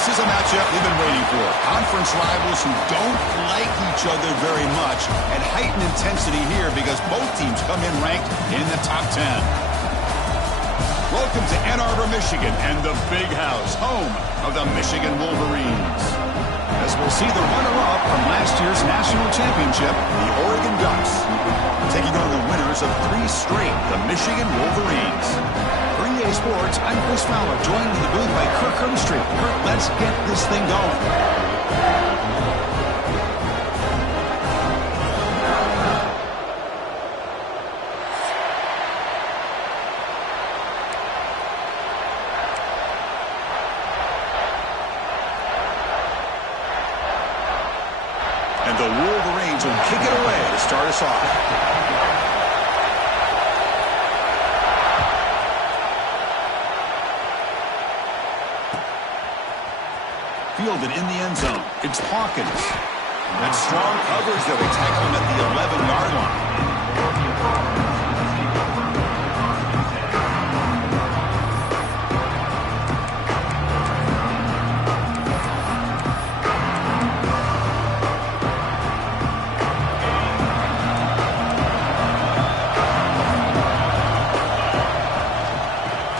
This is a matchup we've been waiting for. Conference rivals who don't like each other very much, and heightened intensity here because both teams come in ranked in the top 10. Welcome to Ann Arbor, Michigan, and the Big House, home of the Michigan Wolverines. As we'll see the runner-up from last year's national championship, the Oregon Ducks, taking on the winners of 3 straight, the Michigan Wolverines. For EA Sports, I'm Chris Fowler, joined in the booth by Kirk Hermstreet. Kirk, let's get this thing going. And the Wolverines will kick it away to start us off. Fielded in the end zone. It's Hawkins. That's strong coverage that will tackle him at the 11-yard line.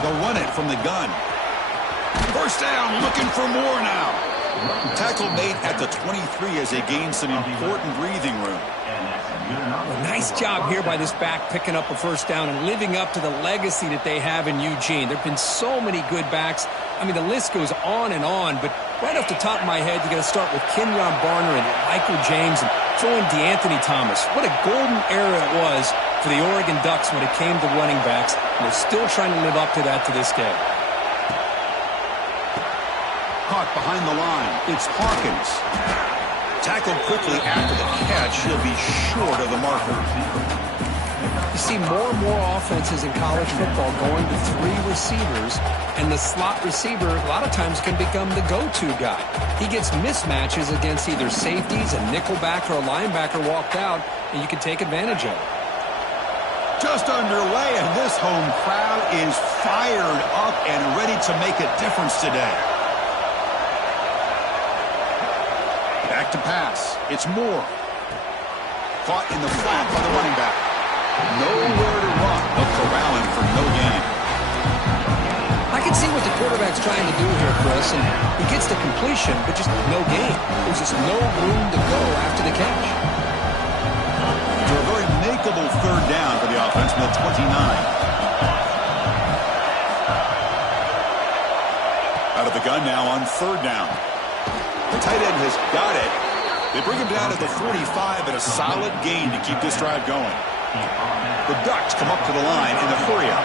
They'll run it from the gun. First down, looking for more now. Tackle made at the 23 as they gain some important breathing room. Well, nice job here by this back picking up a first down and living up to the legacy that they have in Eugene. There have been so many good backs. I mean, the list goes on and on, but right off the top of my head, you got to start with Kenyon Barner and Michael James and throw in DeAnthony Thomas. What a golden era it was for the Oregon Ducks when it came to running backs, and they're still trying to live up to that to this day. Caught behind the line. It's Hawkins. Tackled quickly after the catch. He'll be short of the marker. You see more and more offenses in college football going to 3 receivers, and the slot receiver a lot of times can become the go-to guy. He gets mismatches against either safeties, a nickelback, or a linebacker walked out, and you can take advantage of it. Just underway, and this home crowd is fired up and ready to make a difference today. Back to pass. It's Moore. Caught in the flat by the running back. Nowhere to run, but corralling for no gain. quarterback's trying to do here, Chris, and he gets the completion, but just no gain. There's just no room to go after the catch. To a very makeable third down for the offense from the 29. Out of the gun now on third down. The tight end has got it. They bring him down to the 45 and a solid gain to keep this drive going. The Ducks come up to the line in the hurry-up.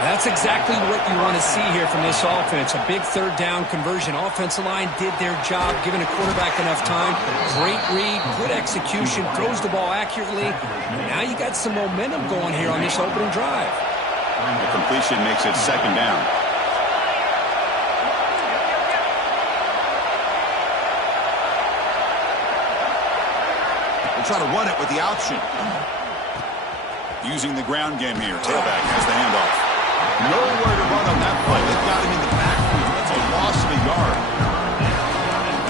That's exactly what you want to see here from this offense. A big third down conversion. Offensive line did their job, giving a quarterback enough time. Great read, good execution, throws the ball accurately. Now you got some momentum going here on this opening drive. The completion makes it second down. We'll try to run it with the option. Using the ground game here. Tailback has the handoff. Nowhere to run on that play. They've got him in the backfield. That's a loss of a yard.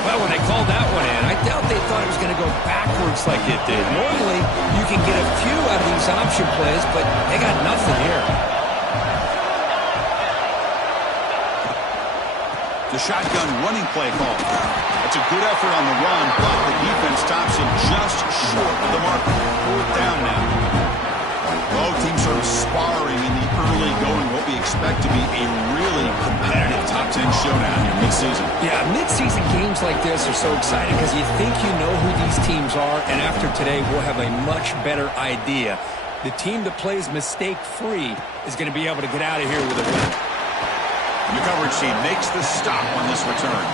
Well, when they called that one in, I doubt they thought it was going to go backwards like it did. Normally, you can get a few out of these option plays, but they got nothing here. The shotgun running play call. That's a good effort on the run, but the defense stops him just short of the mark. Fourth down now. Both teams sort of sparring in the early going. What we expect to be a really competitive top 10 showdown here mid-season. Yeah, mid-season games like this are so exciting because you think you know who these teams are, and after today we'll have a much better idea. The team that plays mistake-free is going to be able to get out of here with a win. The coverage team makes the stop on this return.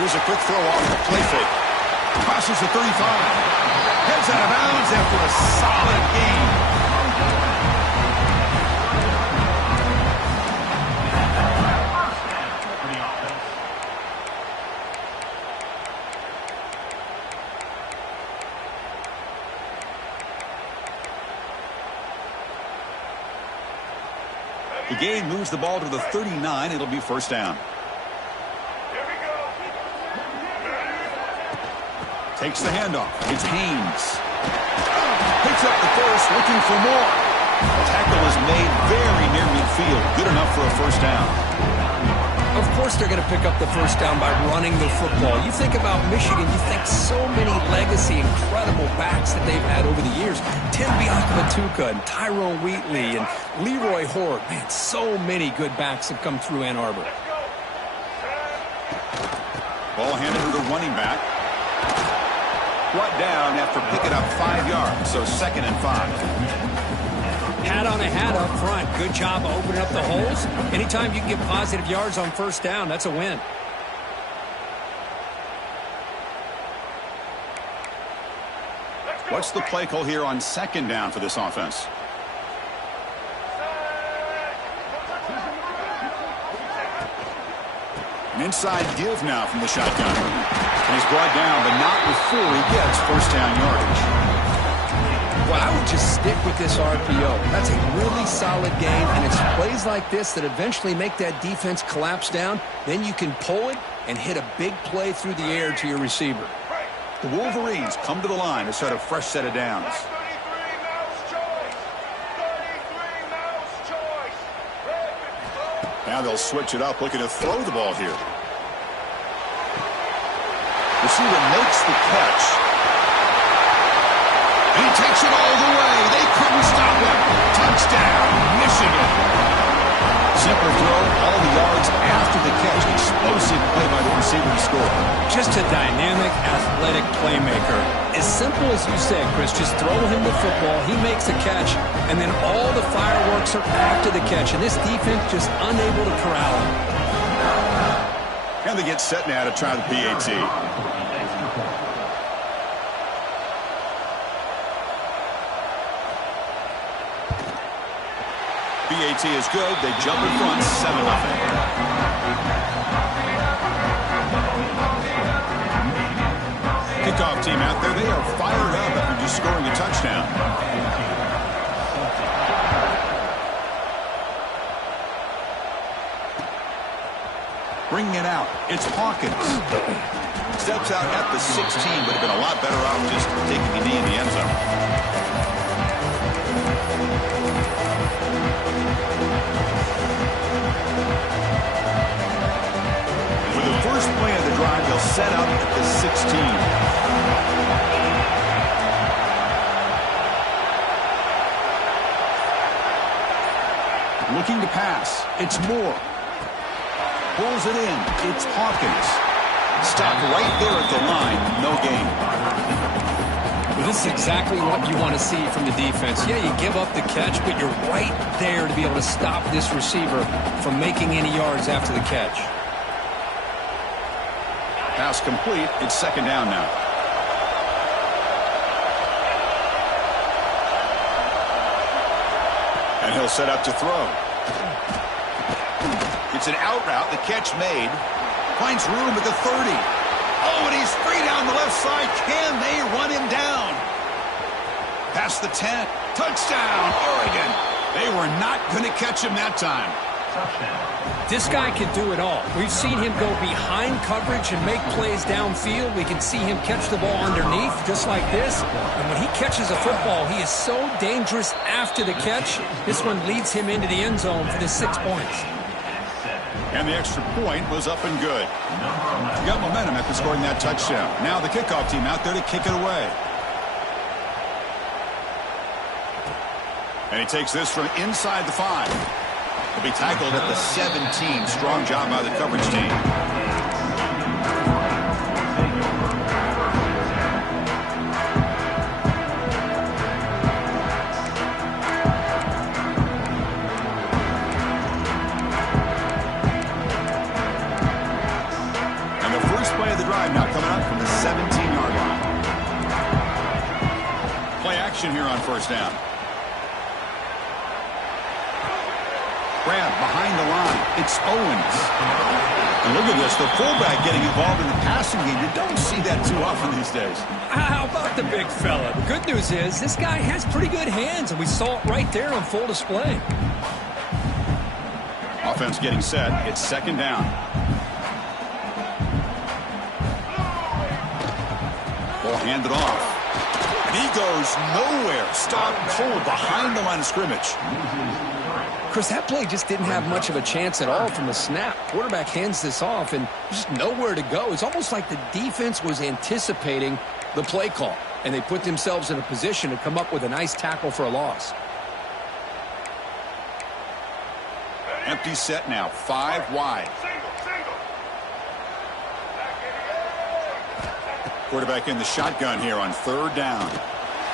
Here's a quick throw off the play fake. Crosses the 35. Heads out of bounds after a solid gain. The gain moves the ball to the 39. It'll be first down. Takes the handoff. It's Haynes. Picks up the first, looking for more. The tackle is made very near midfield. Good enough for a first down. Of course they're going to pick up the first down by running the football. You think about Michigan, you think so many legacy, incredible backs that they've had over the years. Tim Biakabatuka and Tyrone Wheatley and Leroy Hort. Man, so many good backs have come through Ann Arbor. Ball handed to the running back. Brought down after picking up 5 yards, so 2nd and 5. Hat on a hat up front. Good job of opening up the holes. Anytime you can get positive yards on first down, that's a win. What's the play call here on 2nd down for this offense? An inside give now from the shotgun. And he's brought down, but not before he gets first down yardage. Well, I would just stick with this RPO. That's a really solid game, and it's plays like this that eventually make that defense collapse down. Then you can pull it and hit a big play through the air to your receiver. The Wolverines come to the line to start a fresh set of downs. Now they'll switch it up, looking to throw the ball here. Receiver makes the catch. And he takes it all the way. They couldn't stop him. Touchdown, Michigan. Simple throw, all the yards after the catch. Explosive play by the receiver to score. Just a dynamic, athletic playmaker. As simple as you said, Chris, just throw him the football. He makes a catch, and then all the fireworks are after the catch. And this defense just unable to corral him. And they get set now to try the PAT. PAT is good. They jump in front 7-0. kickoff team out there, they are fired up after just scoring a touchdown. Bringing it out, it's Hawkins. Steps out at the 16, would have been a lot better off just taking a knee in the end zone. With the first play of the drive, they'll set up at the 16. Looking to pass. It's Moore. Pulls it in. It's Hawkins. Stopped right there at the line. No gain. Well, this is exactly what you want to see from the defense. Yeah, you give up the catch, but you're right there to be able to stop this receiver from making any yards after the catch. Pass complete. It's second down now. And he'll set up to throw. It's an out route. The catch made. Finds room at the 30. Oh, and he's free down the left side. Can they run him down? Past the 10. Touchdown, Oregon. They were not going to catch him that time. This guy can do it all. We've seen him go behind coverage and make plays downfield. We can see him catch the ball underneath just like this. And when he catches a football, he is so dangerous after the catch. This one leads him into the end zone for the 6 points. And the extra point was up and good. Got momentum after scoring that touchdown. Now the kickoff team out there to kick it away. And he takes this from inside the 5. He'll be tackled at the 17. Strong job by the coverage team. And the first play of the drive now coming up from the 17-yard line. Play action here on first down. Grab behind the line. It's Owens. And look at this, the fullback getting involved in the passing game. You don't see that too often these days. How about the big fella? The good news is this guy has pretty good hands, and we saw it right there on full display. Offense getting set. It's second down. Ball handed off. And he goes nowhere. Stop cold behind the line of scrimmage. Chris, that play just didn't have much of a chance at all from the snap. Quarterback hands this off, and just nowhere to go. It's almost like the defense was anticipating the play call, and they put themselves in a position to come up with a nice tackle for a loss. Empty set now, 5 wide. Quarterback in the shotgun here on third down.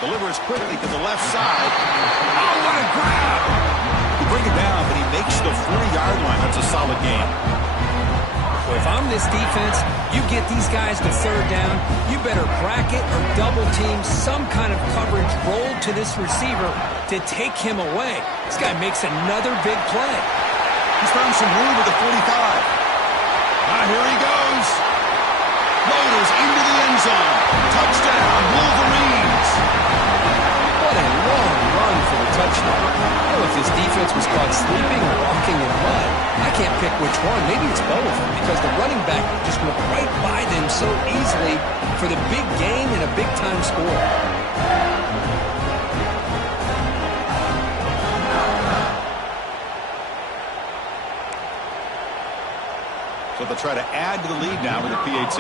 Delivers quickly to the left side. Oh, what a grab! Bring it down, but he makes the 40-yard line. That's a solid game. Well, if I'm this defense, you get these guys to third down, you better bracket or double team some kind of coverage roll to this receiver to take him away. This guy makes another big play. He's found some room at the 45. Here he goes. Loaders into the end zone. Touchdown, Wolverines. What a long run for the touchdown. I don't know if his defense was caught sleeping or walking in mud. I can't pick which one. Maybe it's both, because the running back just went right by them so easily for the big gain and a big-time score. So they'll try to add to the lead now with a PAT.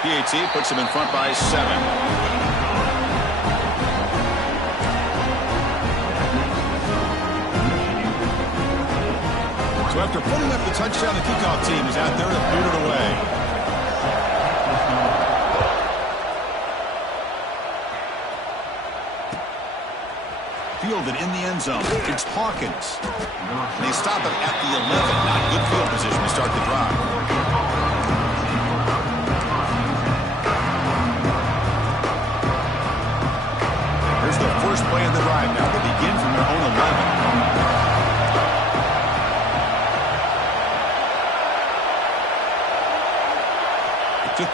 PAT puts them in front by 7. So after putting up the touchdown, the kickoff team is out there to boot it away. Fielded in the end zone. It's Hawkins. And they stop him at the 11. Not good field position to start the drive. Here's the first play of the drive now. They begin from their own 11.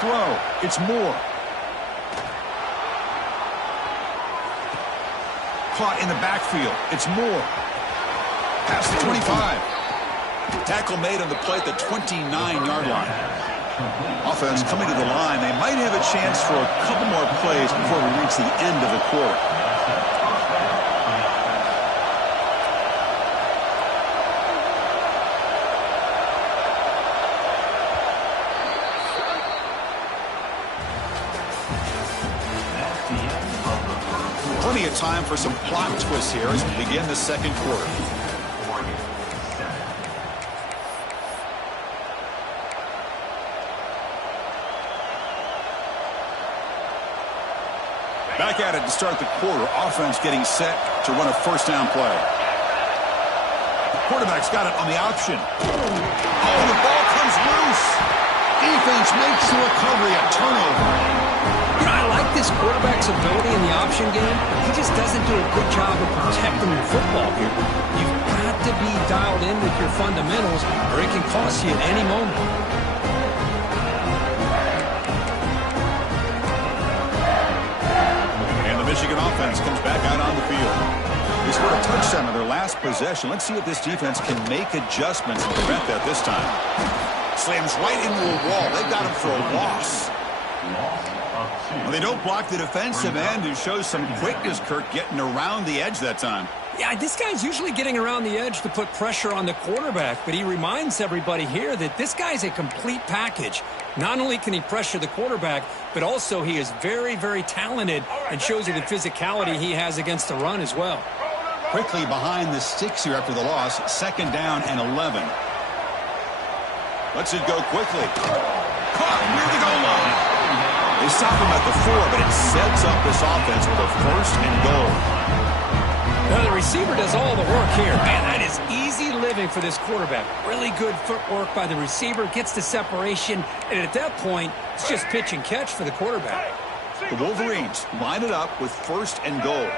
throw. It's Moore. Caught in the backfield. It's Moore. Past the 25. Tackle made on the play at the 29-yard line. Offense coming to the line. They might have a chance for a couple more plays before we reach the end of the quarter. Plenty of time for some plot twists here as we begin the second quarter. Back at it to start the quarter. Offense getting set to run a first down play. Quarterback's got it on the option. Oh, the ball comes loose. Defense makes the recovery, a turnover. You know, I like this quarterback's ability in the option game. He just doesn't do a good job of protecting the football here. You've got to be dialed in with your fundamentals or it can cost you at any moment. Michigan offense comes back out on the field. They scored a touchdown on their last possession. Let's see if this defense can make adjustments and prevent that this time. Slams right into a wall. They've got him for a loss. Well, they don't block the defensive end, who shows some quickness, Kirk, getting around the edge that time. Yeah, this guy's usually getting around the edge to put pressure on the quarterback, but he reminds everybody here that this guy's a complete package. Not only can he pressure the quarterback, but also he is very, very talented and shows you the physicality he has against the run as well. Quickly behind the sticks here after the loss. Second down and 11. Lets it go quickly. Caught near the goal line. They stop him at the 4, but it sets up this offense with a first and goal. Now the receiver does all the work here. Man, that is easy living for this quarterback. Really good footwork by the receiver, gets the separation, and at that point, it's just pitch and catch for the quarterback. The Wolverines line it up with first and goal.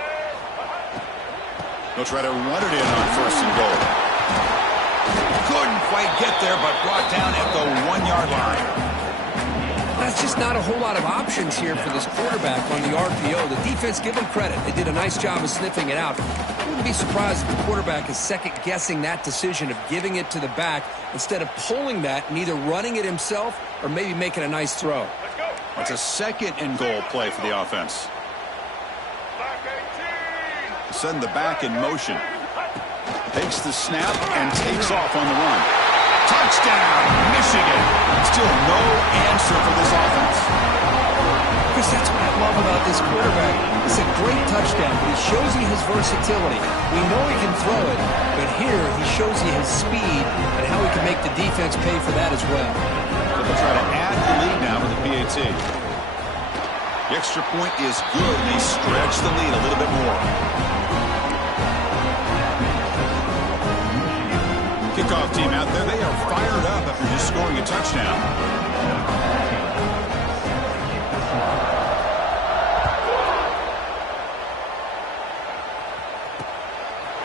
They'll try to run it in on first and goal. Couldn't quite get there, but brought down at the 1-yard line. That's just not a whole lot of options here for this quarterback on the RPO. The defense, give them credit. They did a nice job of sniffing it out. I wouldn't be surprised if the quarterback is second-guessing that decision of giving it to the back instead of pulling that and either running it himself or maybe making a nice throw. It's a second and goal play for the offense. Send the back in motion. Takes the snap and takes off on the run. Touchdown, Michigan. Still no answer for this offense. Chris, that's what I love about this quarterback. It's a great touchdown, but he shows you his versatility. We know he can throw it, but here he shows you his speed and how he can make the defense pay for that as well. So they'll try to add the lead now with the PAT. The extra point is good. They stretch the lead a little bit more. Kickoff team out there, they are fired up after just scoring a touchdown.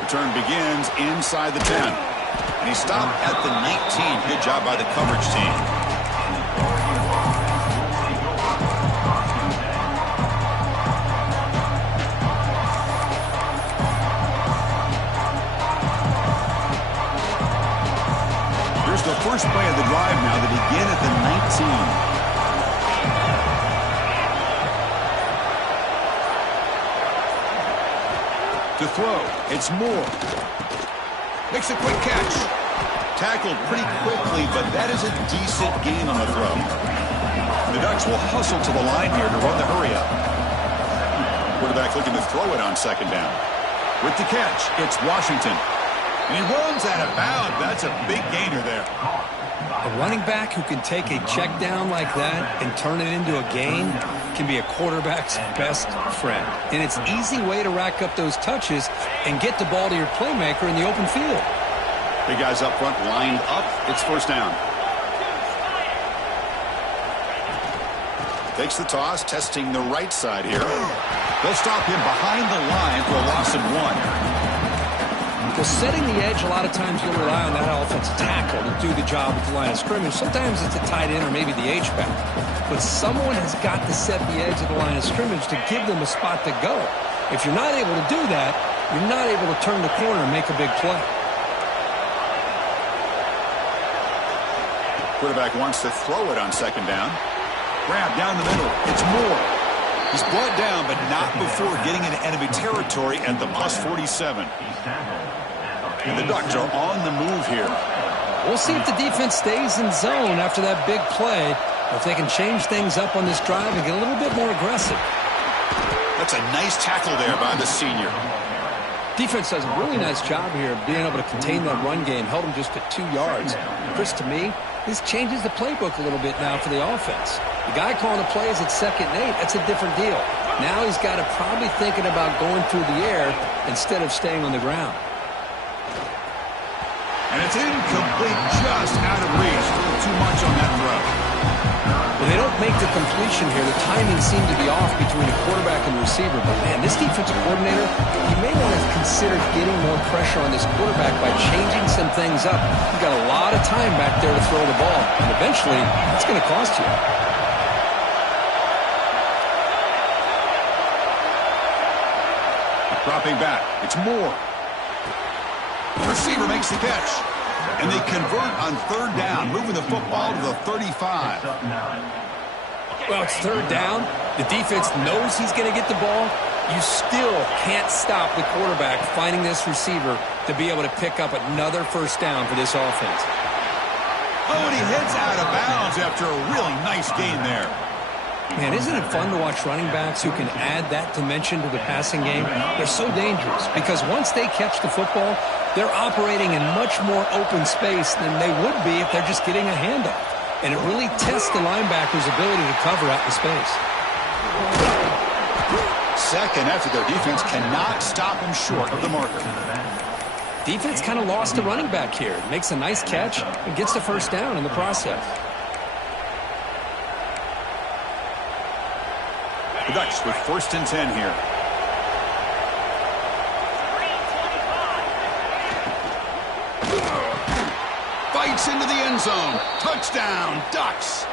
Return begins inside the 10. And he stopped at the 19. Good job by the coverage team. The first play of the drive now that begin at the 19. To throw, it's Moore. Makes a quick catch. Tackled pretty quickly, but that is a decent gain on the throw. The Ducks will hustle to the line here to run the hurry up. Quarterback looking to throw it on second down. With the catch, it's Washington. And he runs out of bounds. That's a big gainer there. A running back who can take a check down like that and turn it into a gain can be a quarterback's best friend. And it's an easy way to rack up those touches and get the ball to your playmaker in the open field. Big guys up front lined up. It's first down. Takes the toss, testing the right side here. They'll stop him behind the line for a loss of 1. Well, setting the edge, a lot of times you'll rely on that offensive tackle to do the job at the line of scrimmage. Sometimes it's a tight end or maybe the H-back. But someone has got to set the edge of the line of scrimmage to give them a spot to go. If you're not able to do that, you're not able to turn the corner and make a big play. Quarterback wants to throw it on second down. Grab down the middle. It's Moore. He's brought down, but not before getting into enemy territory at the plus 47. And the Ducks are on the move here. We'll see if the defense stays in zone after that big play, or if they can change things up on this drive and get a little bit more aggressive. That's a nice tackle there by the senior. Defense does a really nice job here of being able to contain that run game, held them just at 2 yards. Chris, to me, this changes the playbook a little bit now for the offense. The guy calling the plays at 2nd and 8, that's a different deal. Now he's got to probably thinking about going through the air instead of staying on the ground. And it's incomplete, just out of reach. A little too much on that throw. Well, they don't make the completion here. The timing seemed to be off between the quarterback and the receiver. But, man, this defensive coordinator, he may want to consider getting more pressure on this quarterback by changing some things up. He's got a lot of time back there to throw the ball. And eventually, it's going to cost you. Dropping back. It's Moore. The receiver makes the catch. And they convert on 3rd down, moving the football to the 35. Well, it's 3rd down. The defense knows he's going to get the ball. You still can't stop the quarterback finding this receiver to be able to pick up another 1st down for this offense. Oh, and he heads out of bounds after a really nice gain there. Man, isn't it fun to watch running backs who can add that dimension to the passing game? They're so dangerous because once they catch the football, they're operating in much more open space than they would be if they're just getting a handoff. And it really tests the linebacker's ability to cover out in space. Second after their defense cannot stop him short of the marker. Defense kind of lost the running back here. Makes a nice catch and gets the 1st down in the process. The Ducks with 1st and 10 here. Fights into the end zone. Touchdown, Ducks.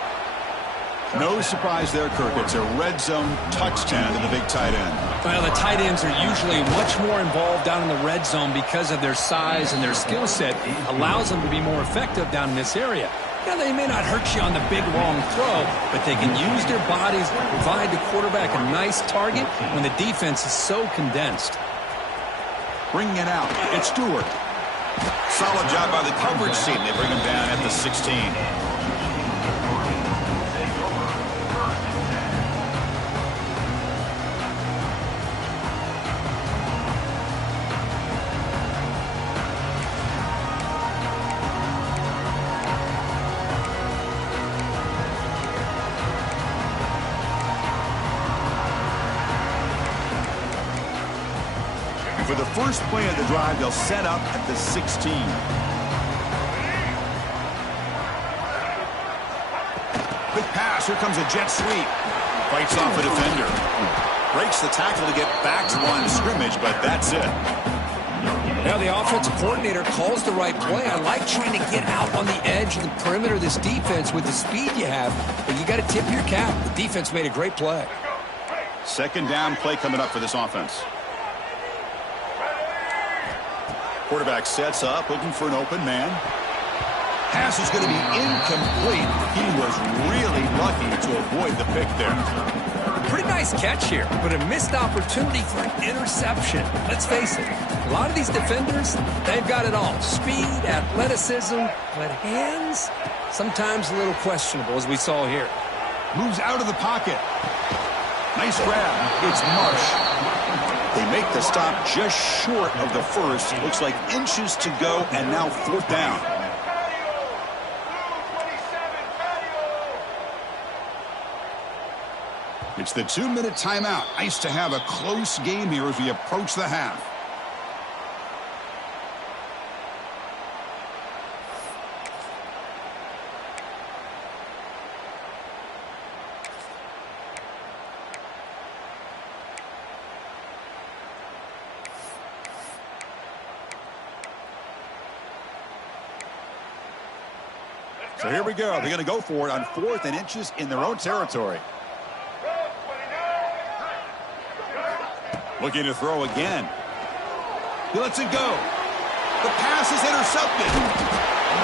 No surprise there, Kirk. It's a red zone touchdown to the big tight end. Well, the tight ends are usually much more involved down in the red zone because of their size and their skill set. Allows them to be more effective down in this area. Now, they may not hurt you on the big, long throw, but they can use their bodies to provide the quarterback a nice target when the defense is so condensed. Bringing it out. It's Stewart. Solid job by the coverage team. They bring him down at the 16. For the first play of the drive, they'll set up at the 16. Quick pass. Here comes a jet sweep. Fights off a defender. Breaks the tackle to get back to the line of scrimmage, but that's it. Now the offensive coordinator calls the right play. I like trying to get out on the edge of the perimeter of this defense with the speed you have, but you got to tip your cap. The defense made a great play. 2nd down play coming up for this offense. Quarterback sets up, looking for an open man. Pass is going to be incomplete. He was really lucky to avoid the pick there. Pretty nice catch here, but a missed opportunity for an interception. Let's face it, a lot of these defenders, they've got it all. Speed, athleticism, but hands, sometimes a little questionable, as we saw here. Moves out of the pocket. Nice grab. It's Marsh. They make the stop just short of the 1st. Looks like inches to go, and now 4th down. It's the 2-minute timeout. Nice to have a close game here as we approach the half. So here we go. They're going to go for it on 4th and inches in their own territory. Looking to throw again. He lets it go. The pass is intercepted.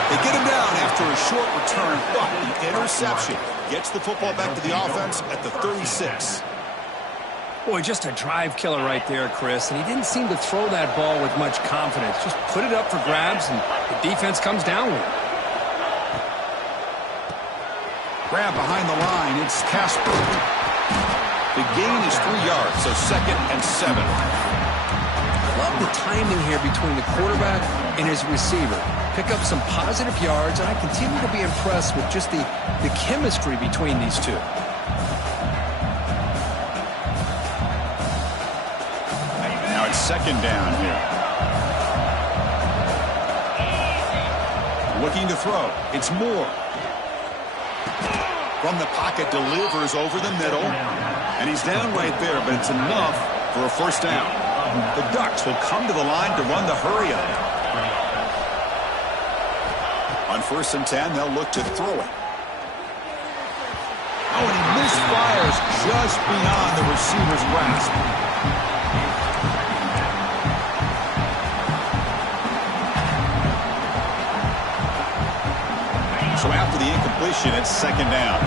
They get him down after a short return, but the interception gets the football back to the offense at the 36. Boy, just a drive killer right there, Chris. And he didn't seem to throw that ball with much confidence. Just put it up for grabs, and the defense comes down with it. Grab behind the line. It's Casper. The gain is 3 yards, so 2nd and 7. Love the timing here between the quarterback and his receiver. Pick up some positive yards, and I continue to be impressed with just the chemistry between these two. Now it's 2nd down here. Looking to throw. It's Moore. From the pocket, delivers over the middle. And he's down right there, but it's enough for a 1st down. The Ducks will come to the line to run the hurry-up. On 1st and 10, they'll look to throw it. Oh, and he misfires just beyond the receiver's grasp. So after the incompletion, it's 2nd down.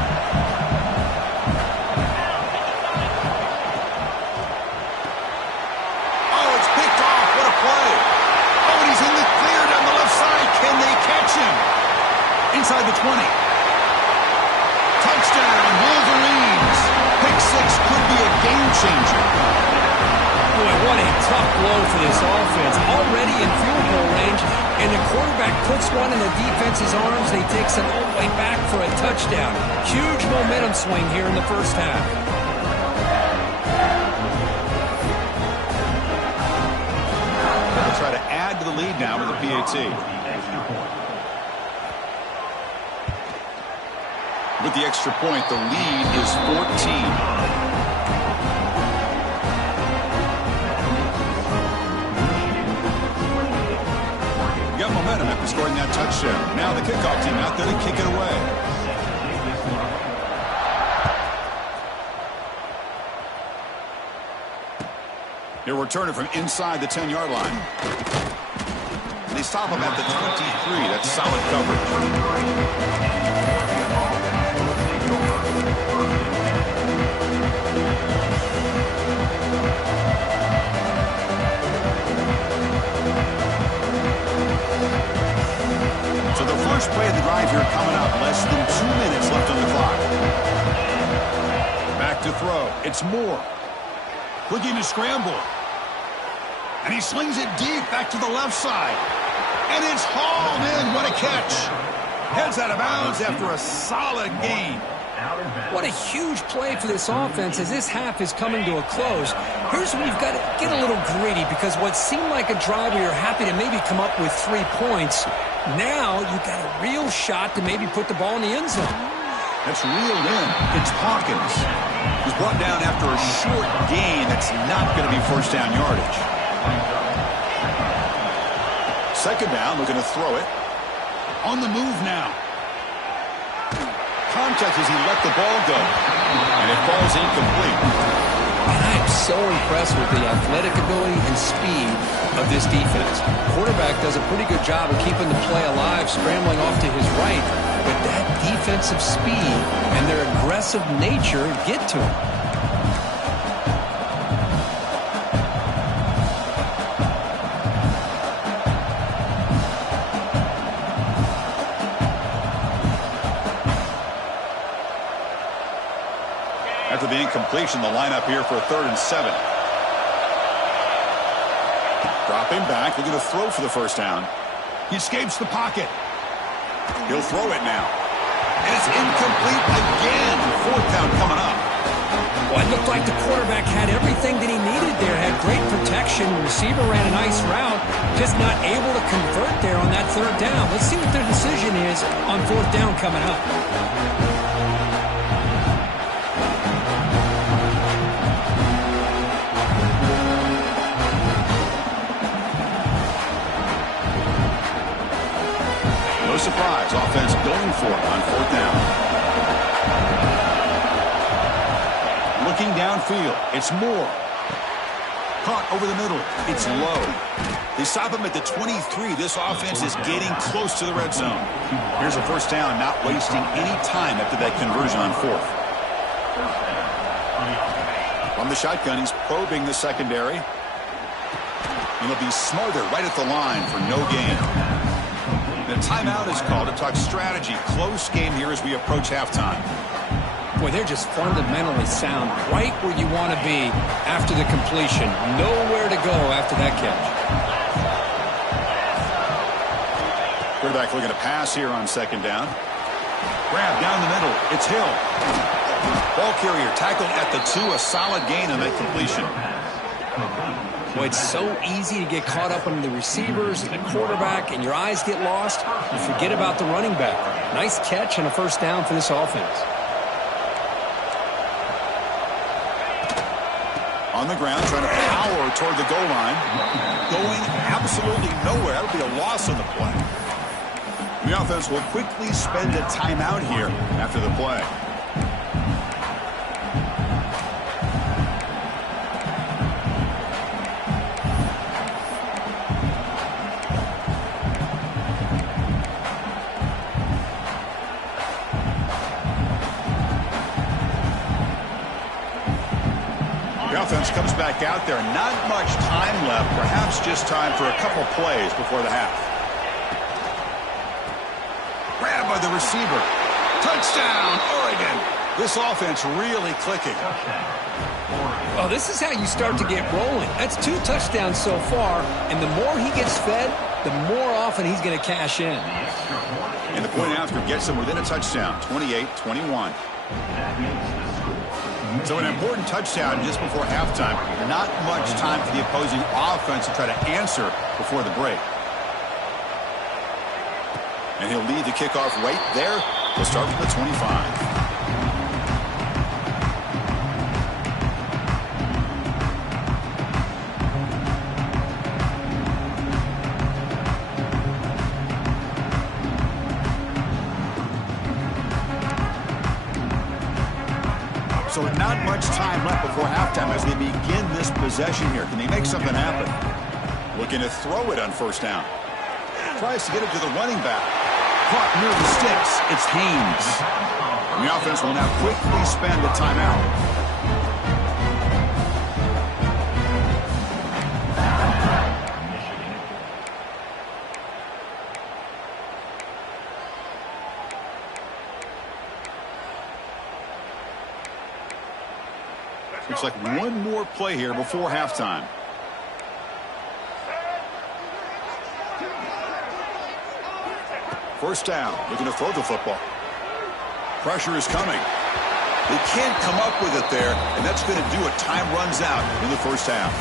Oh, it's picked off. What a play. Oh, and he's in the clear down the left side. Can they catch him? Inside the 20. Touchdown, Wolverines. Pick 6 could be a game changer. Boy, what a tough blow for this offense. Already in field goal range, and the quarterback puts one in the defense's arms. They takes it all the way back for a touchdown. Huge momentum swing here in the 1st half. They'll try to add to the lead now with a PAT. With the extra point, the lead is 14. Got momentum after scoring that touchdown. Now the kickoff team out there to kick it away. He'll return it from inside the 10-yard line. And they stop him at the 23. That's solid coverage. So the first play of the drive here coming up. Less than 2 minutes left on the clock. Back to throw. It's Moore. Looking to scramble. And he slings it deep back to the left side. And it's hauled in. What a catch. Heads out of bounds after a solid gain. What a huge play for this offense as this half is coming to a close. Here's where you've got to get a little greedy, because what seemed like a drive where you're happy to maybe come up with 3 points, now you've got a real shot to maybe put the ball in the end zone. That's reeled in. It's Hawkins. He's brought down after a short gain that's not going to be 1st down yardage. 2nd down, looking to throw it. On the move now. Contact as he let the ball go. And it falls incomplete. And I am so impressed with the athletic ability and speed of this defense. Quarterback does a pretty good job of keeping the play alive, scrambling off to his right. But that defensive speed and their aggressive nature get to him. After the incompletion, the lineup here for a 3rd and 7. Dropping back, looking to throw for the 1st down. He escapes the pocket. He'll throw it now. And it's incomplete again. 4th down coming up. Well, it looked like the quarterback had everything that he needed there. Had great protection. The receiver ran a nice route. Just not able to convert there on that 3rd down. Let's see what their decision is on 4th down coming up. surprise. Offense going for it on 4th down. Looking downfield. It's Moore. Caught over the middle. It's low. They stop him at the 23. This offense is getting close to the red zone. Here's a 1st down, not wasting any time after that conversion on 4th. From the shotgun, he's probing the secondary. And he'll be smothered right at the line for no gain. The timeout is called to talk strategy. Close game here as we approach halftime. Boy, they're just fundamentally sound, right where you want to be after the completion. Nowhere to go after that catch. Quarterback looking to pass here on 2nd down. Grab down the middle. It's Hill. Ball carrier tackled at the 2. A solid gain on that completion. Boy, it's so easy to get caught up on the receivers and the quarterback, and your eyes get lost. You forget about the running back. Nice catch and a 1st down for this offense. On the ground, trying to power toward the goal line. Going absolutely nowhere. That would be a loss on the play. The offense will quickly spend a timeout here after the play. Offense comes back out there. Not much time left. Perhaps just time for a couple plays before the half. Grabbed by the receiver. Touchdown, Oregon. This offense really clicking. Oh, this is how you start to get rolling. That's 2 touchdowns so far, and the more he gets fed, the more often he's going to cash in. And the point after gets him within a touchdown, 28-21. So an important touchdown just before halftime. Not much time for the opposing offense to try to answer before the break. And he'll lead the kickoff right there. He'll start from the 25. So not much time left before halftime as they begin this possession here. Can they make something happen? Looking to throw it on 1st down. Tries to get it to the running back. Caught near the sticks. It's Haynes. And the offense will now quickly spend a timeout. Looks like one more play here before halftime. First down, looking to throw the football. Pressure is coming. They can't come up with it there, and that's going to do it. Time runs out in the 1st half.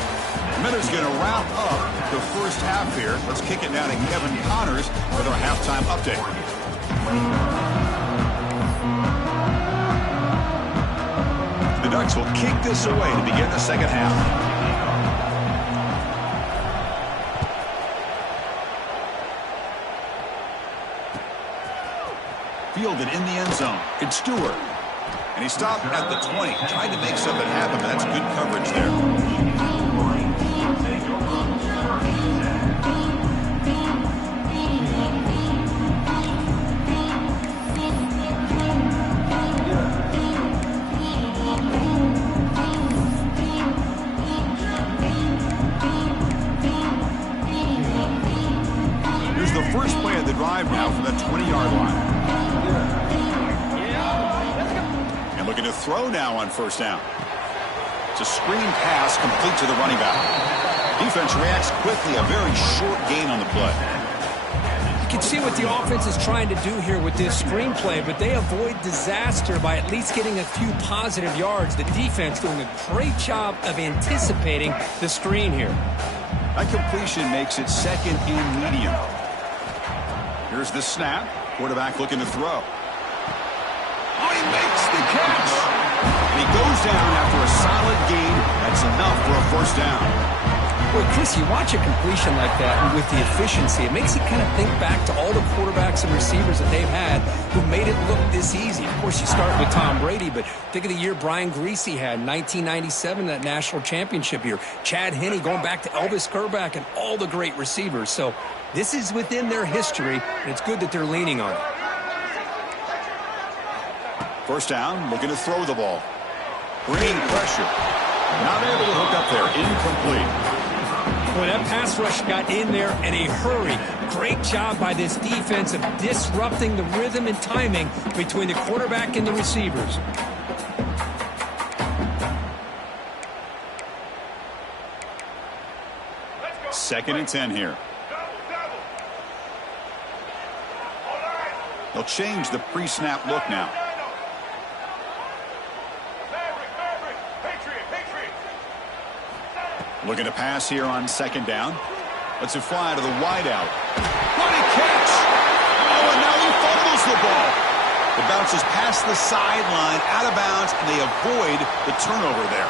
Miller's going to wrap up the 1st half here. Let's kick it down to Kevin Connors with our halftime update. The Ducks will kick this away to begin the 2nd half. Fielded in the end zone. It's Stewart. And he stopped at the 20, trying to make something happen, but that's good coverage there. Here's the first play of the drive now from the 20-yard line. And looking to throw now on 1st down. It's a screen pass complete to the running back. Defense reacts quickly, a very short gain on the play. You can see what the offense is trying to do here with this screenplay, but they avoid disaster by at least getting a few positive yards. The defense doing a great job of anticipating the screen here. That completion makes it 2nd and medium. Here's the snap. Quarterback looking to throw. Oh, he makes the catch. And he goes down after a solid gain. That's enough for a 1st down. Boy, Chris, you watch a completion like that, and with the efficiency, it makes you kind of think back to all the quarterbacks and receivers that they've had who made it look this easy. Of course, you start with Tom Brady, but think of the year Brian Griese had in 1997, that national championship year. Chad Henne going back to Elvis Kerback and all the great receivers. So this is within their history, and it's good that they're leaning on it. First down, looking to throw the ball. Bringing pressure. Not able to hook up there. Incomplete. Boy, that pass rush got in there in a hurry. Great job by this defense of disrupting the rhythm and timing between the quarterback and the receivers. Second and 10 here. They'll change the pre-snap look now. Looking to pass here on second down. Lets it fly to the wideout. What a catch! Oh, and now he fumbles the ball. It bounces past the sideline, out of bounds, and they avoid the turnover there.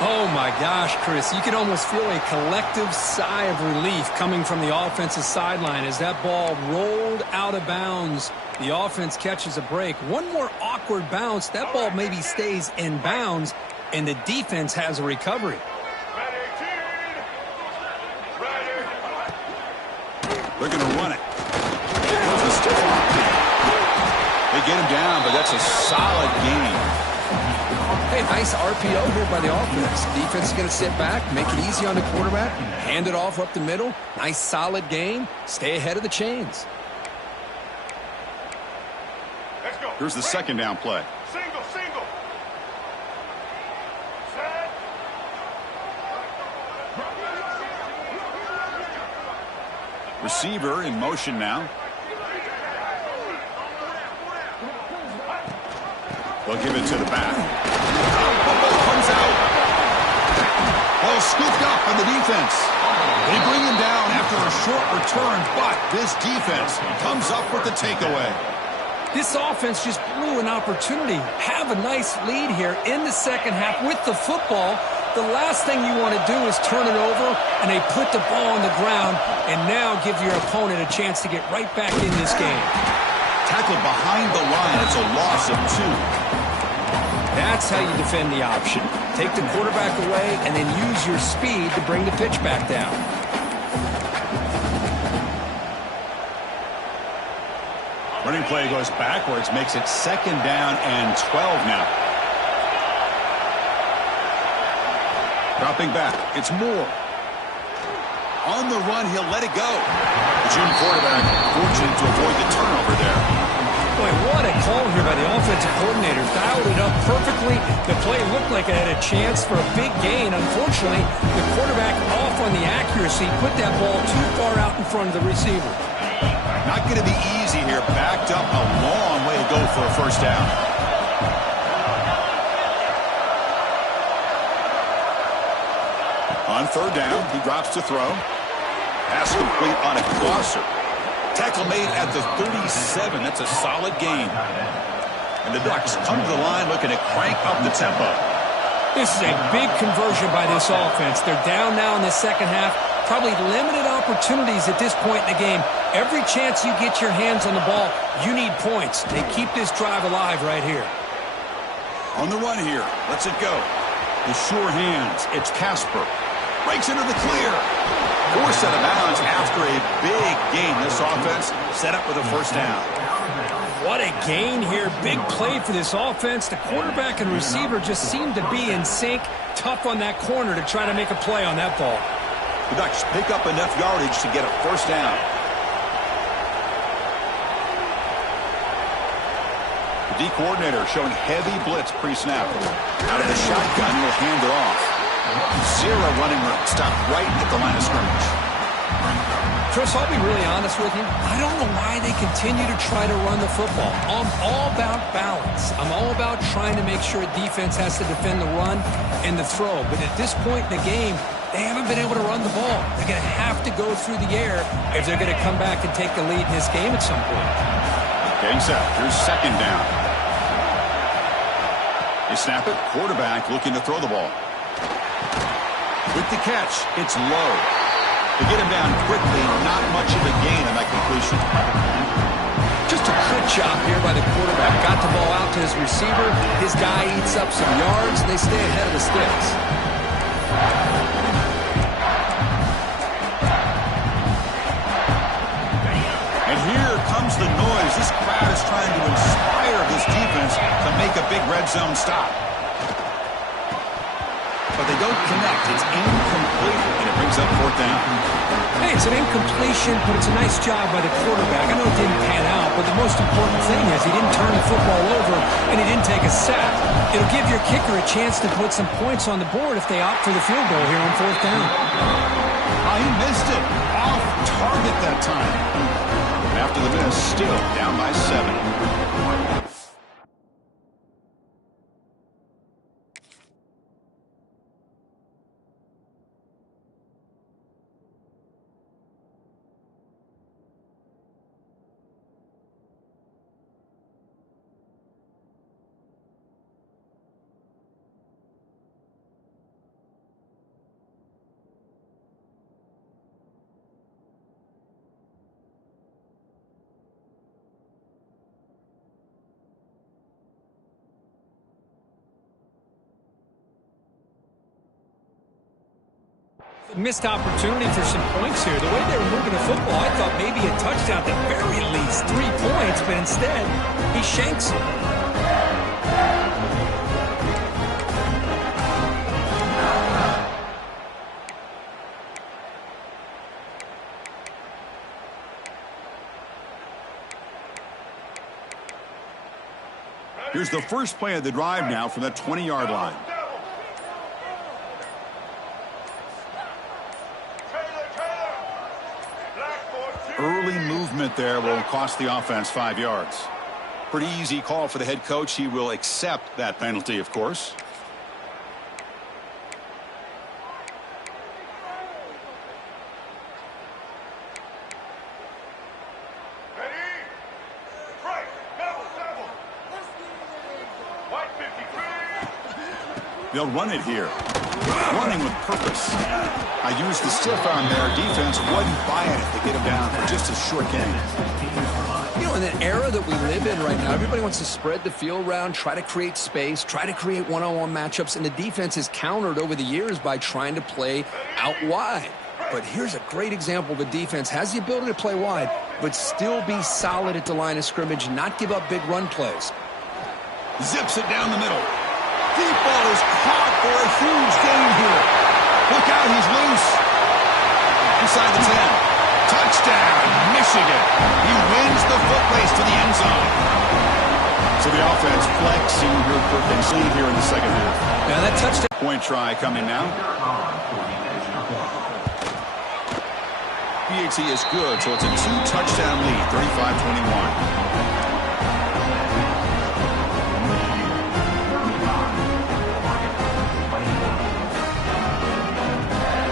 Oh, my gosh, Chris. You can almost feel a collective sigh of relief coming from the offensive sideline as that ball rolled out of bounds. The offense catches a break. One more awkward bounce. That ball maybe stays in bounds, and the defense has a recovery. They're going to run it. They get him down, but that's a solid gain. Hey, nice RPO here by the offense. Defense is going to sit back, make it easy on the quarterback, hand it off up the middle. Nice, solid gain. Stay ahead of the chains. Let's go. Here's the second down play. Single. Set. Receiver in motion now. They'll give it to the back. Ball comes out. Ball scooped up on the defense. They bring him down after a short return, but this defense comes up with the takeaway. This offense just blew an opportunity. Have a nice lead here in the second half with the football. The last thing you want to do is turn it over, and they put the ball on the ground and now give your opponent a chance to get right back in this game. Tackled behind the line. It's a loss of 2. That's how you defend the option. Take the quarterback away and then use your speed to bring the pitch back down. Running play goes backwards, makes it second down and 12 now. Dropping back, it's Moore. On the run, he'll let it go. The junior quarterback fortunate to avoid the turnover there. Boy, what a call here by the offensive coordinator. Dialed it up perfectly. The play looked like it had a chance for a big gain. Unfortunately, the quarterback off on the accuracy, put that ball too far out in front of the receiver. Not going to be easy here. Backed up a long way to go for a first down. On third down, he drops to throw. Pass complete on a crosser. Tackle made at the 37. That's a solid gain. And the Ducks come to the line looking to crank up the tempo. This is a big conversion by this offense. They're down now in the second half. Probably limited opportunities at this point in the game. Every chance you get your hands on the ball, you need points. They keep this drive alive right here. On the run here. Lets it go. The sure hands. It's Casper. Breaks into the clear. Forced out of bounds after a big gain. This offense set up with a first down. What a gain here. Big play for this offense. The quarterback and receiver just seem to be in sync. Tough on that corner to try to make a play on that ball. The Ducks pick up enough yardage to get a first down. The D coordinator showing heavy blitz pre-snap. Out of the shotgun, he'll hand it off. Zero running room. Stop right at the line of scrimmage. Chris, I'll be really honest with you. I don't know why they continue to try to run the football. I'm all about balance. I'm all about trying to make sure defense has to defend the run and the throw. But at this point in the game, they haven't been able to run the ball. They're going to have to go through the air if they're going to come back and take the lead in this game at some point. Getting set. Here's second down. They snap it. Quarterback looking to throw the ball. With the catch, it's low. To get him down quickly, not much of a gain on that completion. Just a good job here by the quarterback. Got the ball out to his receiver. His guy eats up some yards, and they stay ahead of the sticks. And here comes the noise. This crowd is trying to inspire this defense to make a big red zone stop. But they don't connect. It's incomplete, and it brings up fourth down. Hey, it's an incompletion, but it's a nice job by the quarterback. I know it didn't pan out, but the most important thing is he didn't turn the football over, and he didn't take a sack. It'll give your kicker a chance to put some points on the board if they opt for the field goal here on fourth down. Oh, he missed it. Off target that time. After the miss, still down by 7. Missed opportunity for some points here. The way they were moving the football, I thought maybe a touchdown, at the very least 3 points, but instead, he shanks it. Here's the first play of the drive now from the 20-yard line. Early movement there will cost the offense 5 yards. Pretty easy call for the head coach. He will accept that penalty, of course. They'll run it here. Running with purpose. I used the stiff arm there. Defense wasn't buying it to get him down for just a short gain. You know, in the era that we live in right now, everybody wants to spread the field around, try to create space, try to create one-on-one matchups, and the defense is countered over the years by trying to play out wide. But here's a great example. The defense has the ability to play wide, but still be solid at the line of scrimmage, not give up big run plays. Zips it down the middle. Deep ball is caught for a huge gain here. Look out, he's loose. Inside the 10. Touchdown, Michigan. He wins the foot race to the end zone. So the offense flexing here quickly here in the second half. Now that touchdown. Point try coming now. PAT is good, so it's a 2-touchdown lead, 35-21.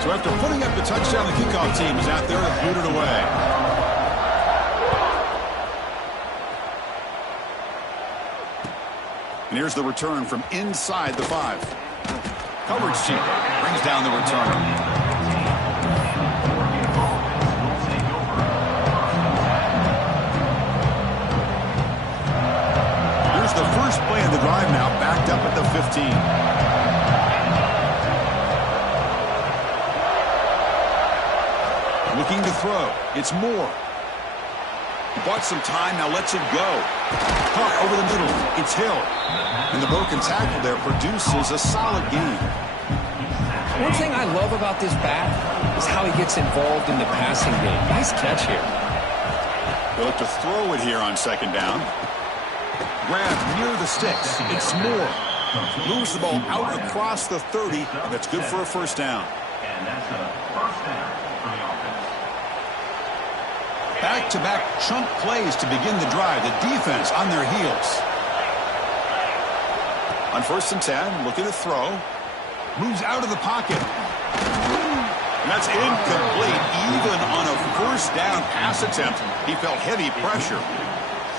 So after putting up the touchdown, the kickoff team is out there to boot it away. And here's the return from inside the 5. Coverage team brings down the return. Here's the first play of the drive now, backed up at the 15. Looking to throw. It's Moore. He bought some time, now lets it go. Caught over the middle. It's Hill. And the broken tackle there produces a solid gain. One thing I love about this back is how he gets involved in the passing game. Nice catch here. They'll look to throw it here on second down. Grab near the sticks. It's Moore. Moves the ball out across the 30, and that's good for a first down. And that's a first down for the offense. Back-to-back chunk plays to begin the drive. The defense on their heels. On 1st and 10, looking to throw. Moves out of the pocket. And that's incomplete. Even on a first down pass attempt, he felt heavy pressure.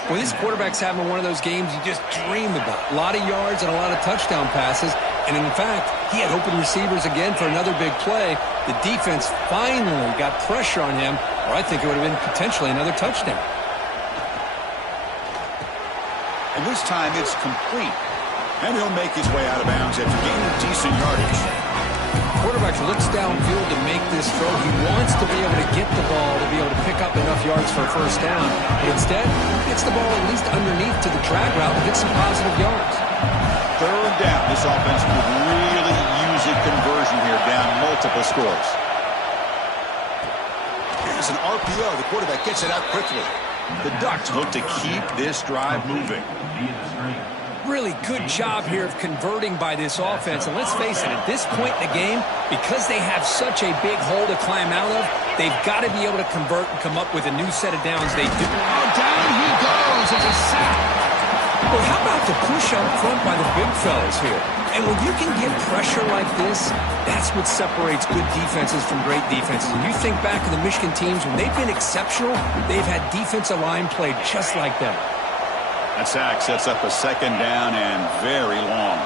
Well, this quarterback's having one of those games you just dream about. A lot of yards and a lot of touchdown passes. And in fact, he had open receivers again for another big play. The defense finally got pressure on him, or I think it would have been potentially another touchdown. And this time it's complete. And he'll make his way out of bounds after gaining decent yardage. Quarterback looks downfield to make this throw. He wants to be able to get the ball to be able to pick up enough yards for a first down. But instead, he gets the ball at least underneath to the drag route and gets some positive yards. Third down. This offense could really use a conversion here, down multiple scores. Here's an RPO. The quarterback gets it out quickly. The Ducks look to keep this drive moving. Really good job here of converting by this offense. And let's face it, at this point in the game, because they have such a big hole to climb out of, they've got to be able to convert and come up with a new set of downs. They do. Oh, down he goes. It's a sack. Well, how about the push up front by the big fellas here? And when you can get pressure like this, that's what separates good defenses from great defenses. And you think back to the Michigan teams, when they've been exceptional, they've had defensive line play just like that. That sack sets up a second down and very long.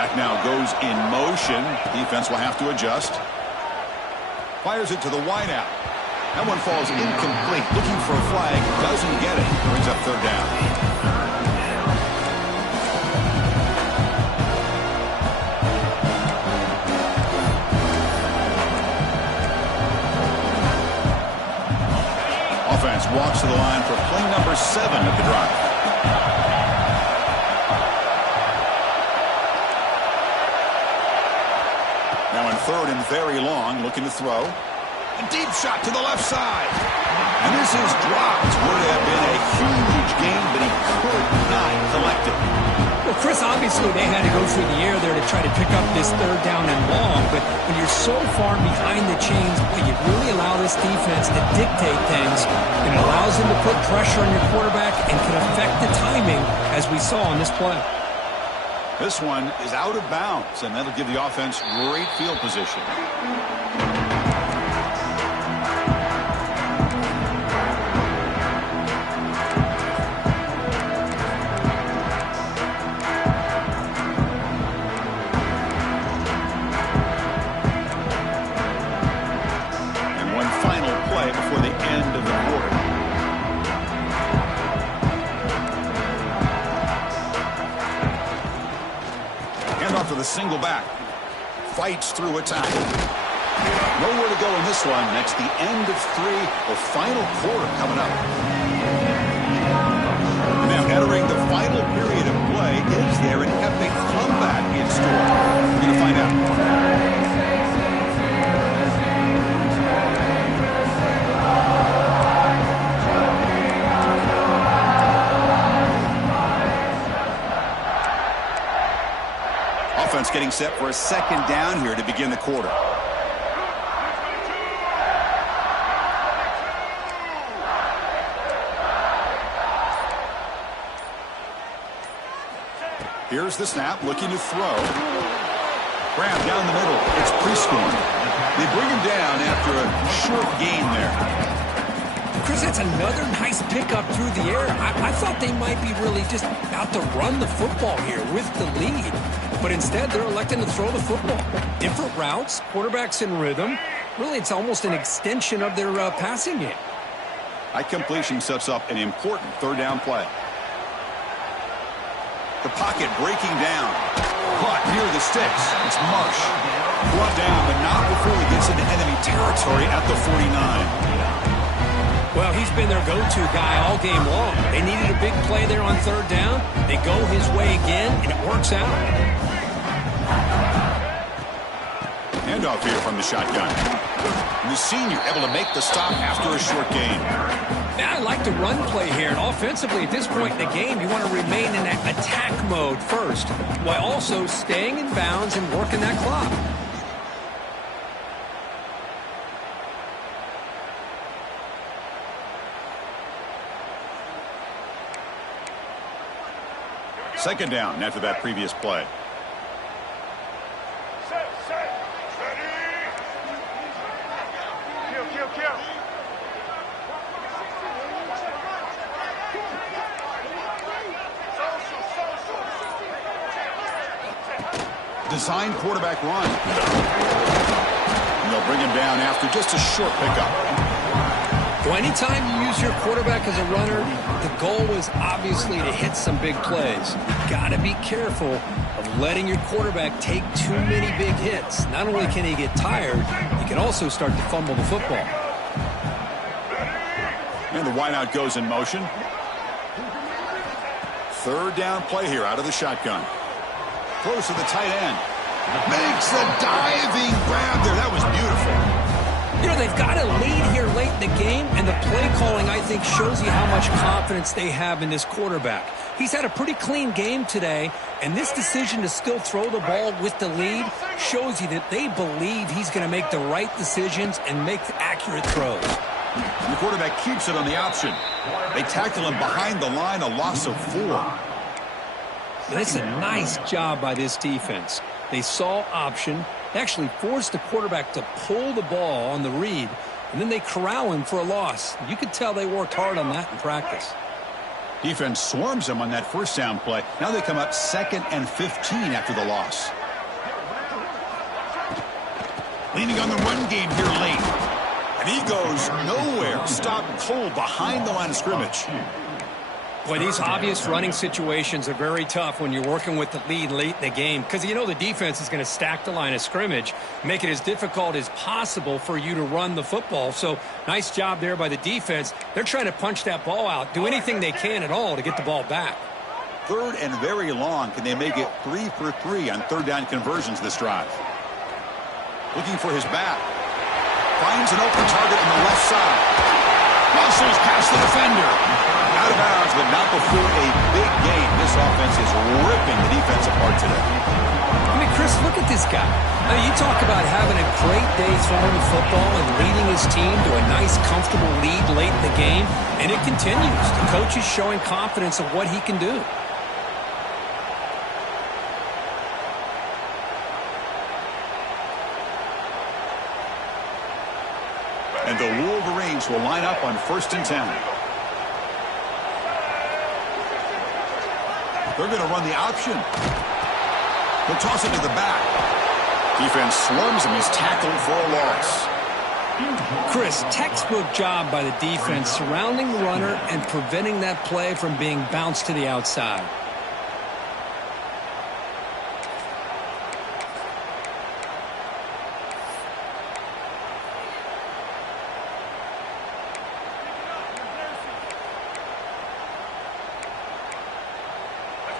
Back now goes in motion. Defense will have to adjust. Fires it to the wideout. That one falls incomplete. Looking for a flag. Doesn't get it. Brings up third down. Offense walks to the line for play number 7 of the drive. Now in third and very long, looking to throw. A deep shot to the left side. And this is dropped. Would have been a huge gain, but he could not collect it. Well, Chris, obviously they had to go through the air there to try to pick up this third down and long, but when you're so far behind the chains, you really allow this defense to dictate things, and it allows them to put pressure on your quarterback and can affect the timing, as we saw on this play. This one is out of bounds, and that'll give the offense great field position. Before the end of the quarter. Hand off to the single back. Fights through a tackle. Nowhere to go in this one. Next, the end of 3, the final quarter coming up. Now entering the final period of play. Is there an epic comeback in store? We're going to find out. Offense getting set for a second down here to begin the quarter. Here's the snap, looking to throw. Grab down the middle. It's Prescorn. They bring him down after a short gain there. Chris, that's another nice pickup through the air. I thought they might be really just out to run the football here with the lead. But instead, they're electing to throw the football. Different routes, quarterbacks in rhythm. Really, it's almost an extension of their passing game. That completion sets up an important third down play. The pocket breaking down. Caught near the sticks. It's Marsh. Brought down, but not before he gets into enemy territory at the 49. Well, he's been their go-to guy all game long. They needed a big play there on third down. They go his way again, and it works out. Handoff here from the shotgun. And the senior able to make the stop after a short gain. Now I like the run play here. And offensively, at this point in the game, you want to remain in that attack mode first, while also staying in bounds and working that clock. Second down after that previous play. Design quarterback run. And they'll bring him down after just a short pickup. Well, anytime you use your quarterback as a runner, the goal is obviously to hit some big plays. You've got to be careful of letting your quarterback take too many big hits. Not only can he get tired, he can also start to fumble the football. And the wideout goes in motion. Third down play here out of the shotgun. Close to the tight end. Makes a diving grab there. That was beautiful. You know, they've got a lead here late in the game, and the play calling, I think, shows you how much confidence they have in this quarterback. He's had a pretty clean game today, and this decision to still throw the ball with the lead shows you that they believe he's going to make the right decisions and make accurate throws. The quarterback keeps it on the option. They tackle him behind the line, a loss of 4. And it's a nice job by this defense. They saw option. They actually forced the quarterback to pull the ball on the read, and then they corral him for a loss. You could tell they worked hard on that in practice. Defense swarms them on that first down play. Now they come up 2nd and 15 after the loss. Leaning on the run game here late. And he goes nowhere. Stopped cold behind the line of scrimmage. Boy, these obvious running situations are very tough when you're working with the lead late in the game, because you know the defense is going to stack the line of scrimmage, make it as difficult as possible for you to run the football. So nice job there by the defense. They're trying to punch that ball out, do anything they can at all to get the ball back. 3rd and very long. Can they make it 3 for 3 on third down conversions this drive? Looking for his back. Finds an open target on the left side. Muscles past the defender. Out of bounds, but not before a big game. This offense is ripping the defense apart today. I mean, Chris, look at this guy. I mean, you talk about having a great day throwing the football and leading his team to a nice, comfortable lead late in the game, and it continues. The coach is showing confidence of what he can do. And the Wolverines will line up on 1st and 10. They're going to run the option. They'll toss it to the back. Defense swarms him. He's tackled for a loss. Chris, textbook job by the defense surrounding the runner and preventing that play from being bounced to the outside.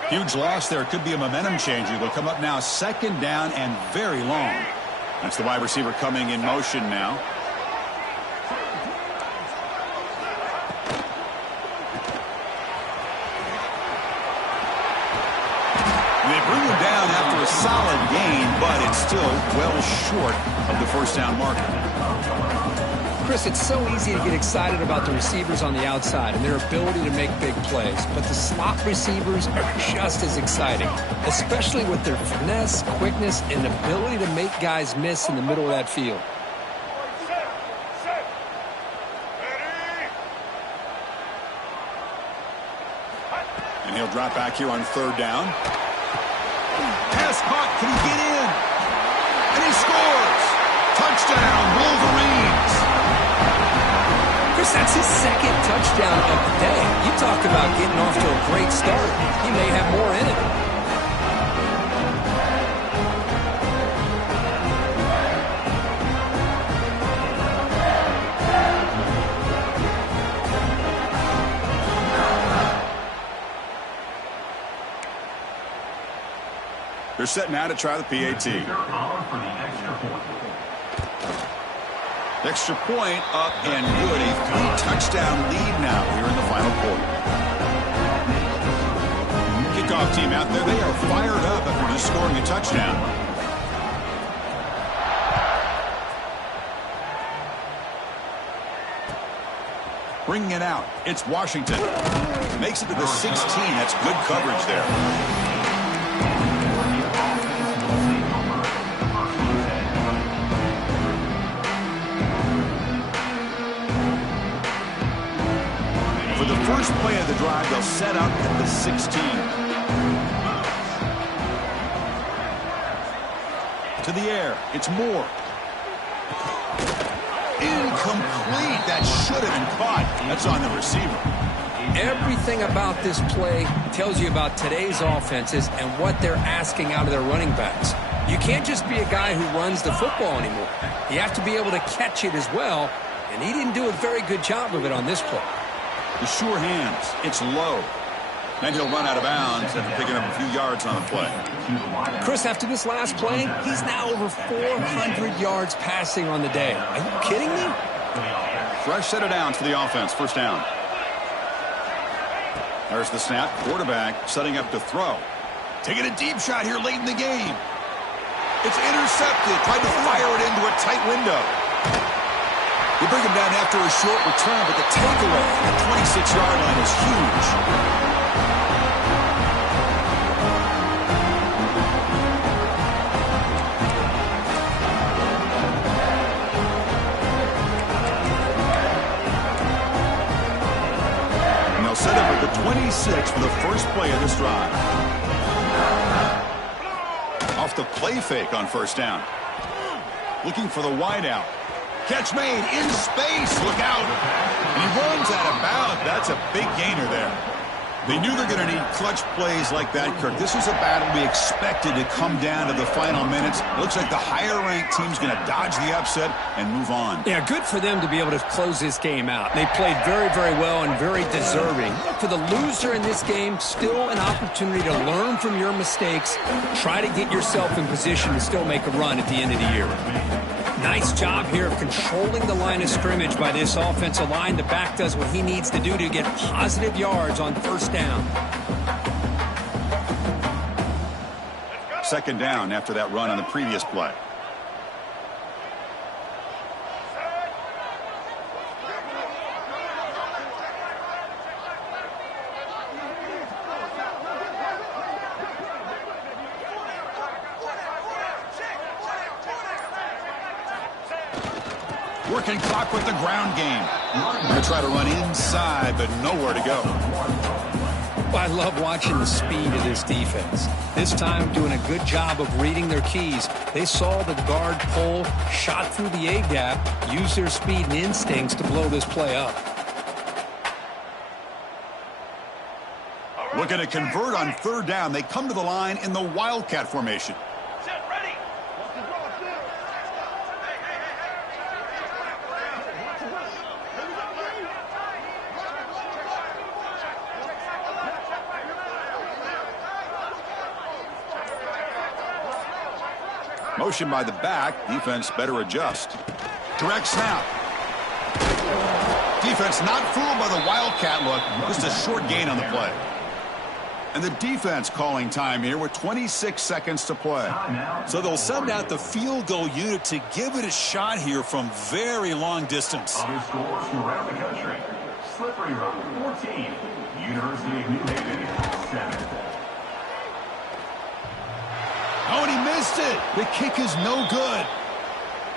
Huge loss there. Could be a momentum changer. They'll come up now 2nd down and very long. That's the wide receiver coming in motion now. They bring him down after a solid gain, but it's still well short of the first down marker. Chris, it's so easy to get excited about the receivers on the outside and their ability to make big plays, but the slot receivers are just as exciting, especially with their finesse, quickness, and ability to make guys miss in the middle of that field. And he'll drop back here on 3rd down. Pass caught. Can he get in? And he scores! Touchdown, Wolverines! Chris, that's his 2nd touchdown of the day. You talk about getting off to a great start. He may have more in it. They're setting out to try the PAT. Extra point up and good. A 3-touchdown lead now here in the final quarter. Kickoff team out there. They are fired up after just scoring a touchdown. Bringing it out. It's Washington. Makes it to the 16. That's good coverage there. For the first play of the drive, they'll set up at the 16. To the air. It's Moore. Incomplete. That should have been caught. That's on the receiver. Everything about this play tells you about today's offenses and what they're asking out of their running backs. You can't just be a guy who runs the football anymore. You have to be able to catch it as well, and he didn't do a very good job of it on this play. The sure hands. It's low. Then he'll run out of bounds after picking up a few yards on the play. Chris, after this last play, he's now over 400 yards passing on the day. Are you kidding me? Fresh set of downs for the offense. First down. There's the snap. Quarterback setting up to throw. Taking a deep shot here late in the game. It's intercepted. Tried to fire it into a tight window. They bring him down after a short return, but the takeaway from the 26-yard line is huge. Set up at the 26 for the first play of this drive. Off the play fake on first down. Looking for the wideout. Catch made in space. Look out. And he runs out of bounds. That's a big gainer there. They knew they're going to need clutch plays like that, Kirk. This was a battle we expected to come down to the final minutes. Looks like the higher-ranked team's going to dodge the upset and move on. Yeah, good for them to be able to close this game out. They played very, very well and very deserving. For the loser in this game, still an opportunity to learn from your mistakes. Try to get yourself in position to still make a run at the end of the year. Nice job here of controlling the line of scrimmage by this offensive line. The back does what he needs to do to get positive yards on first down. Second down after that run on the previous play. Working clock with the ground game. Going to try to run inside, but nowhere to go. I love watching the speed of this defense. This time doing a good job of reading their keys. They saw the guard pull, shot through the A-gap, used their speed and instincts to blow this play up. Looking to convert on third down. They come to the line in the Wildcat formation. Motion by the back. Defense better adjust. Direct snap. Defense not fooled by the Wildcat look. Just a short gain on the play. And the defense calling time here with 26 seconds to play. So they'll send out the field goal unit to give it a shot here from very long distance. Other scores from around the country. Slippery Road, 14. University of New Haven, 7. Oh, and he missed it. The kick is no good.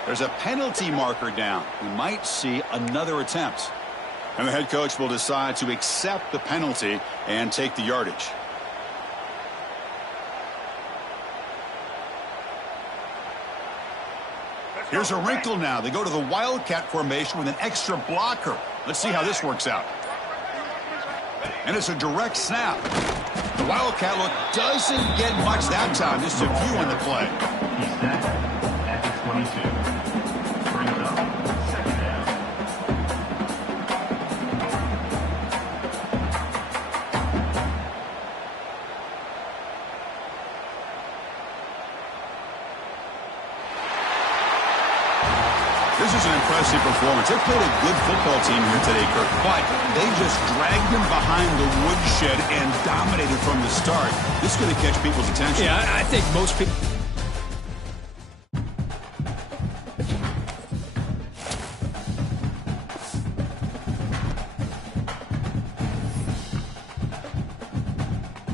There's a penalty marker down. We might see another attempt. And the head coach will decide to accept the penalty and take the yardage. Here's a wrinkle now. They go to the Wildcat formation with an extra blocker. Let's see how this works out. And it's a direct snap. The Wildcat look doesn't get much that time. Just a few on the play. He's set at the 22. Bring it up. Second down. This is an impressive performance. They played a good football team here today, Kirk, but they just dragged them behind the woodshed and dominated from the start. This is going to catch people's attention. Yeah, I think most people